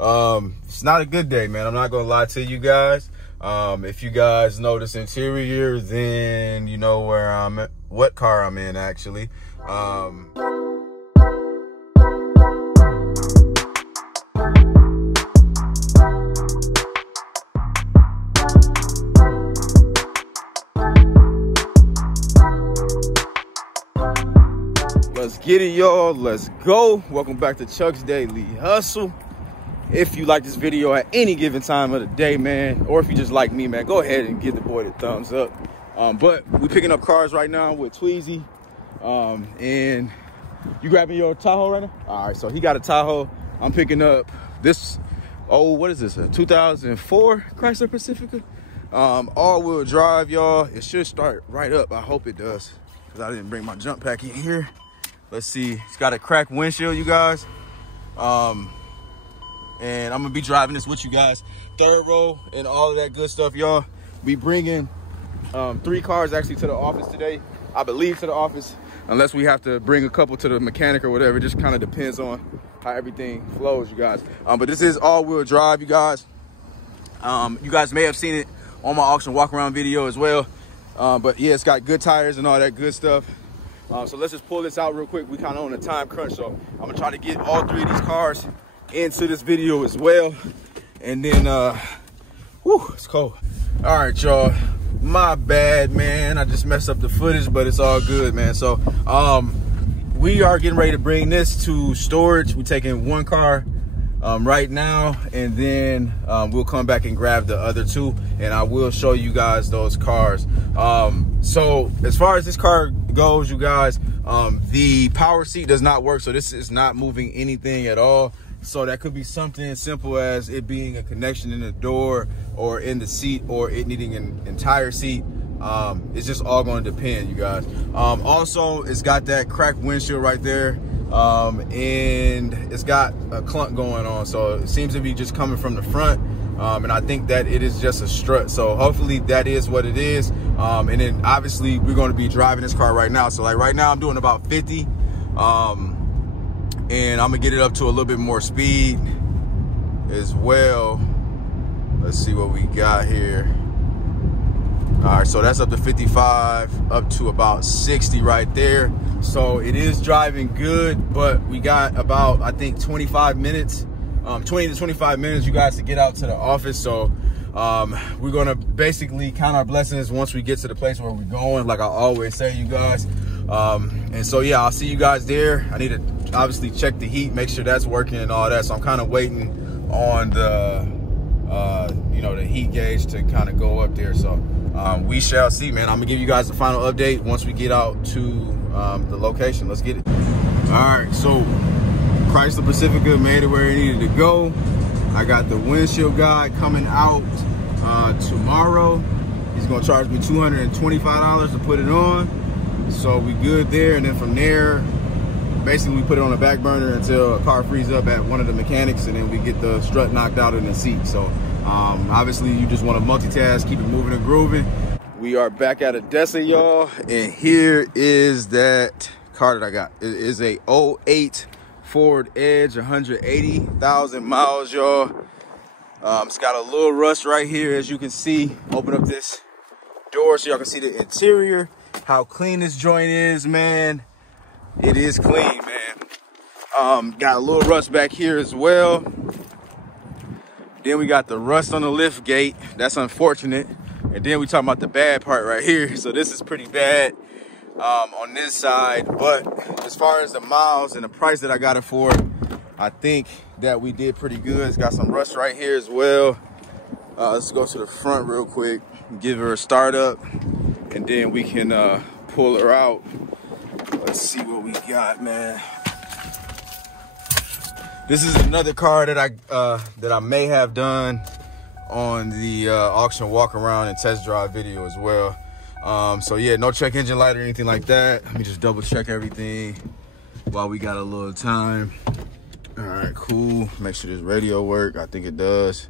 It's not a good day, man. I'm not gonna lie to you guys. If you guys know this interior, then you know where I'm at, what car I'm in actually. Let's get it, y'all. Let's go. Welcome back to Chuck's Daily Hustle. If you like this video at any given time of the day, man, or if you just like me, man, go ahead and give the boy the thumbs up. But we picking up cars right now with Tweezy. And you grabbing your Tahoe right now? All right, so he got a Tahoe. I'm picking up this, oh, what is this, a 2004 Chrysler Pacifica? All-wheel drive, y'all. It should start right up. I hope it does, because I didn't bring my jump pack in here. Let's see. It's got a cracked windshield, you guys. And I'm gonna be driving this with you guys. Third row and all of that good stuff, y'all. We bringing 3 cars actually to the office today. I believe to the office, unless we have to bring a couple to the mechanic or whatever. It just kind of depends on how everything flows, you guys. But this is all-wheel drive, you guys. You guys may have seen it on my auction walk-around video as well. But yeah, it's got good tires and all that good stuff. So let's just pull this out real quick. We kind of on a time crunch, so I'm gonna try to get all 3 of these cars into this video as well. And then, whew, it's cold. All right, y'all, my bad, man. I just messed up the footage, but it's all good, man. So we are getting ready to bring this to storage. We're taking 1 car right now, and then we'll come back and grab the other 2, and I will show you guys those cars. So as far as this car goes, you guys, the power seat does not work, so this is not moving anything at all. So that could be something as simple as it being a connection in the door or in the seat, or it needing an entire seat. It's just all going to depend, you guys. Also, it's got that cracked windshield right there, and it's got a clunk going on, so it seems to be just coming from the front. And I think that it is just a strut, so hopefully that is what it is. And then obviously we're going to be driving this car right now. So like right now I'm doing about 50, and I'm gonna get it up to a little bit more speed as well. Let's see what we got here. All right, so that's up to 55, up to about 60 right there. So it is driving good, but we got about, I think, 25 minutes, 20 to 25 minutes, you guys, to get out to the office. So we're gonna basically count our blessings once we get to the place where we're going, like I always say, you guys. And so yeah, I'll see you guys there. I need to obviously check the heat, make sure that's working and all that. So I'm kind of waiting on the you know, the heat gauge to kind of go up there. So we shall see, man. I'm gonna give you guys the final update once we get out to the location. Let's get it. All right, so Chrysler Pacifica made it where it needed to go. I got the windshield guy coming out tomorrow. He's gonna charge me $225 to put it on. So we good there, and then from there, basically we put it on the back burner until a car frees up at one of the mechanics, and then we get the strut knocked out in the seat. So obviously you just want to multitask, keep it moving and grooving. We are back at Adesa, y'all, and here is that car that I got. It is a 08 Ford Edge, 180,000 miles, y'all. It's got a little rust right here, as you can see. Open up this door so y'all can see the interior, how clean this joint is, man. It is clean, man. Got a little rust back here as well. Then we got the rust on the lift gate. That's unfortunate. And then we talking about the bad part right here. So this is pretty bad on this side. But as far as the miles and the price that I got it for, I think that we did pretty good. It's got some rust right here as well. Let's go to the front real quick, give her a start up, and then we can pull her out. Let's see what we got, man. This is another car that I may have done on the auction walk around and test drive video as well. So yeah, no check engine light or anything like that. Let me just double check everything while we got a little time. All right, cool. Make sure this radio work. I think it does.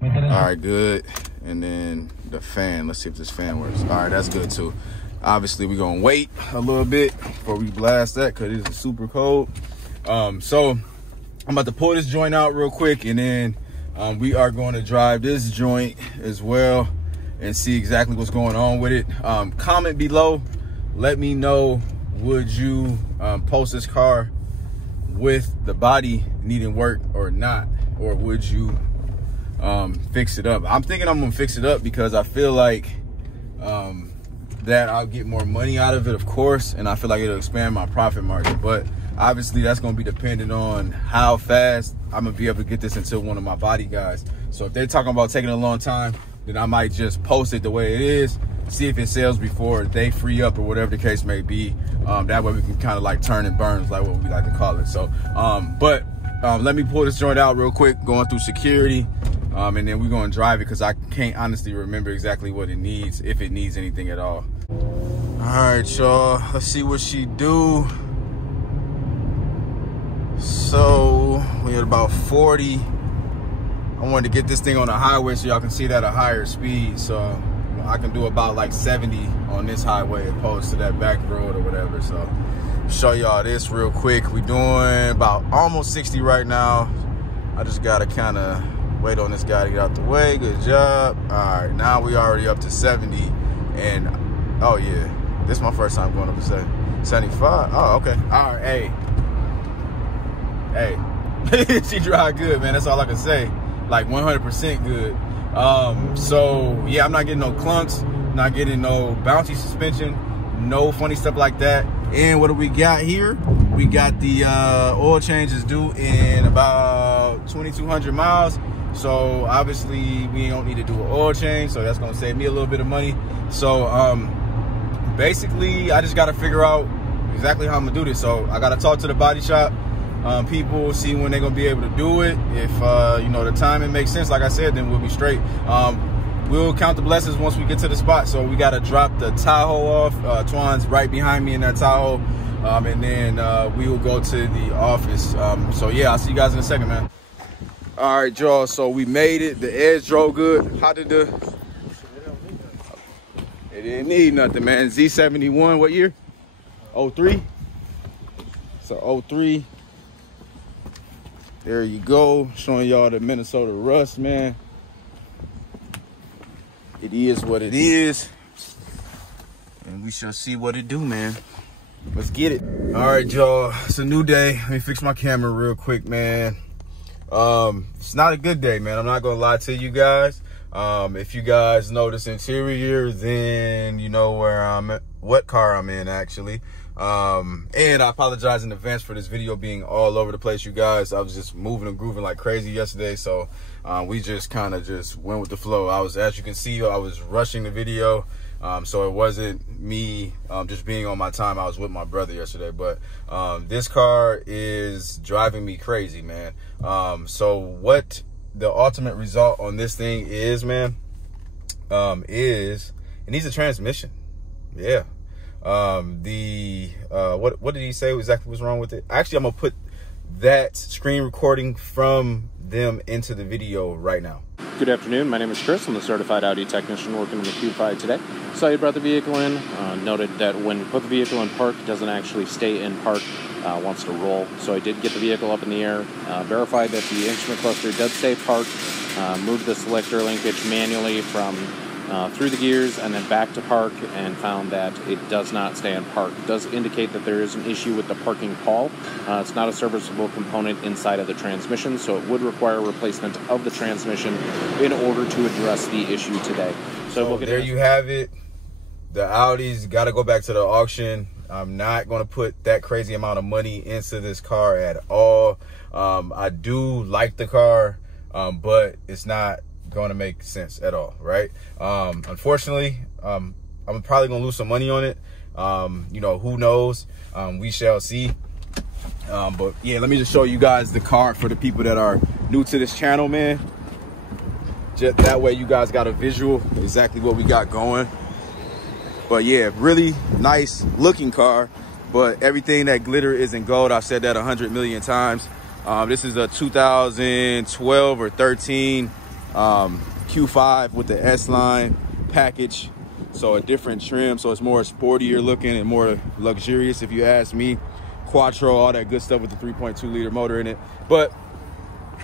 All right, good. And then the fan, let's see if this fan works. All right, that's good too. Obviously we're gonna wait a little bit before we blast that because it's super cold. So I'm about to pull this joint out real quick, and then we are going to drive this joint as well and see exactly what's going on with it. Comment below, let me know, would you post this car with the body needing work or not, or would you fix it up? I'm thinking I'm gonna fix it up because I feel like that I'll get more money out of it, of course, and I feel like it'll expand my profit margin. But obviously that's gonna be dependent on how fast I'm gonna be able to get this into one of my body guys. So if they're talking about taking a long time, then I might just post it the way it is, see if it sells before they free up or whatever the case may be. That way we can kind of like turn and burn, is like what we like to call it. So let me pull this joint out real quick, going through security, and then we're gonna drive it because I can't honestly remember exactly what it needs, if it needs anything at all. All right, y'all, let's see what she do. So we at about 40. I wanted to get this thing on the highway so y'all can see that at a higher speed. So I can do about like 70 on this highway opposed to that back road or whatever. So show y'all this real quick. We doing about almost 60 right now. I just gotta kind of wait on this guy to get out the way. Good job. All right, now we already up to 70, and oh yeah, this is my first time going up to 75. Oh, okay. All right, hey, she drive good, man. That's all I can say. Like 100% good. So yeah, I'm not getting no clunks, not getting no bouncy suspension, no funny stuff like that. And what do we got here? We got the oil change is due in about 2,200 miles. So obviously we don't need to do an oil change, so that's gonna save me a little bit of money. So basically I just gotta figure out exactly how I'm gonna do this. So I gotta talk to the body shop people, see when they're gonna be able to do it. If you know, the timing makes sense, like I said, then we'll be straight. We'll count the blessings once we get to the spot. So we gotta drop the Tahoe off. Twan's right behind me in that Tahoe, and then we will go to the office. So yeah, I'll see you guys in a second, man. All right, y'all, so we made it. The edge drove good. How did it didn't need nothing, man. Z71, what year? 03. So 03. There you go, showing y'all the Minnesota rust, man. It is what it is, and we shall see what it do, man. Let's get it. All right, y'all, it's a new day. Let me fix my camera real quick, man. It's not a good day, man. I'm not gonna lie to you guys. If you guys know this interior, then you know where I'm at, what car I'm in, actually. And I apologize in advance for this video being all over the place, you guys. I was just moving and grooving like crazy yesterday, so we just kind of just went with the flow. As you can see, I was rushing the video, so it wasn't me just being on my time. I was with my brother yesterday, but this car is driving me crazy, man. So what the ultimate result on this thing is, man, is it needs a transmission. Yeah. What did he say exactly was wrong with it? Actually, I'm gonna put that screen recording from them into the video right now. Good afternoon, my name is Chris. I'm the certified Audi technician working on the Q5 today. So you brought the vehicle in, noted that when you put the vehicle in park, it doesn't actually stay in park, wants to roll. So I did get the vehicle up in the air, verified that the instrument cluster does stay parked, moved the selector linkage manually from through the gears and then back to park, and found that it does not stay in park. It does indicate that there is an issue with the parking pawl. It's not a serviceable component inside of the transmission, so it would require replacement of the transmission in order to address the issue today. So there you have it. The Audi's got to go back to the auction. I'm not going to put that crazy amount of money into this car at all. I do like the car, but it's not going to make sense at all, right? Unfortunately, I'm probably going to lose some money on it. You know, who knows? We shall see. But yeah, let me just show you guys the car for the people that are new to this channel, man. Just that way you guys got a visual exactly what we got going. But yeah, really nice looking car, but everything that glitter isn't gold. I've said that 100 million times. This is a 2012 or 13 Q5 with the S-Line package. So a different trim, so it's more sportier looking and more luxurious if you ask me. quattro, all that good stuff with the 3.2 liter motor in it. But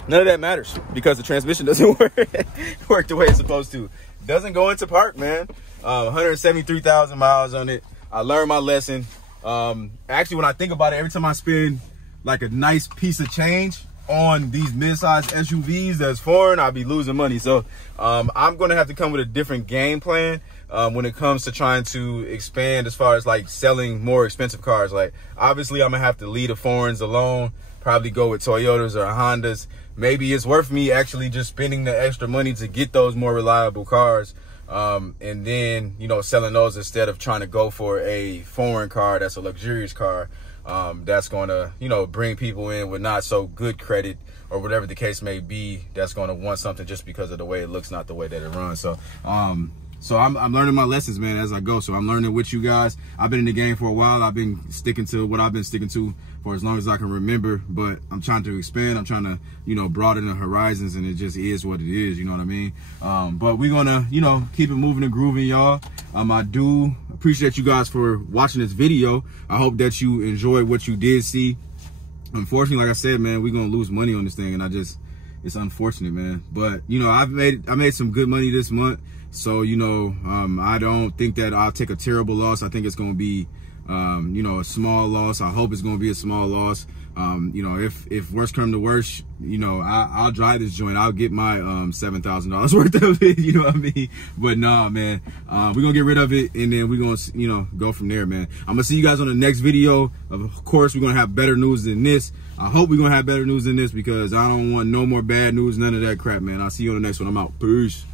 none of that matters because the transmission doesn't work the way it's supposed to. Doesn't go into park, man. 173,000 miles on it. I learned my lesson. Actually, when I think about it, every time I spend like a nice piece of change on these mid-sized SUVs that's foreign, I'll be losing money. So I'm gonna have to come with a different game plan when it comes to trying to expand as far as like selling more expensive cars. Like obviously I'm gonna have to leave the foreigns alone, probably go with Toyotas or Hondas. Maybe it's worth me actually just spending the extra money to get those more reliable cars, and then, you know, selling those instead of trying to go for a foreign car that's a luxurious car, that's going to, you know, bring people in with not so good credit or whatever the case may be, that's going to want something just because of the way it looks, not the way that it runs. So I'm learning my lessons, man, as I go. So I'm learning with you guys. I've been in the game for a while. I've been sticking to what I've been sticking to for as long as I can remember, but I'm trying to expand. I'm trying to, you know, broaden the horizons, and it just is what it is, you know what I mean? But we're gonna, you know, keep it moving and grooving, y'all. I do appreciate you guys for watching this video. I hope that you enjoyed what you did see. Unfortunately, like I said, man, we're gonna lose money on this thing, and it's unfortunate, man. But, you know, I made some good money this month. So, you know, I don't think that I'll take a terrible loss. I think it's going to be, you know, a small loss. I hope it's going to be a small loss. You know, if worse come to worse, you know, I'll drive this joint. I'll get my $7,000 worth of it. You know what I mean? But nah, man, we're going to get rid of it, and then we're going to, you know, go from there, man. I'm going to see you guys on the next video. Of course, we're going to have better news than this. I hope we're going to have better news than this because I don't want no more bad news, none of that crap, man. I'll see you on the next one. I'm out. Peace.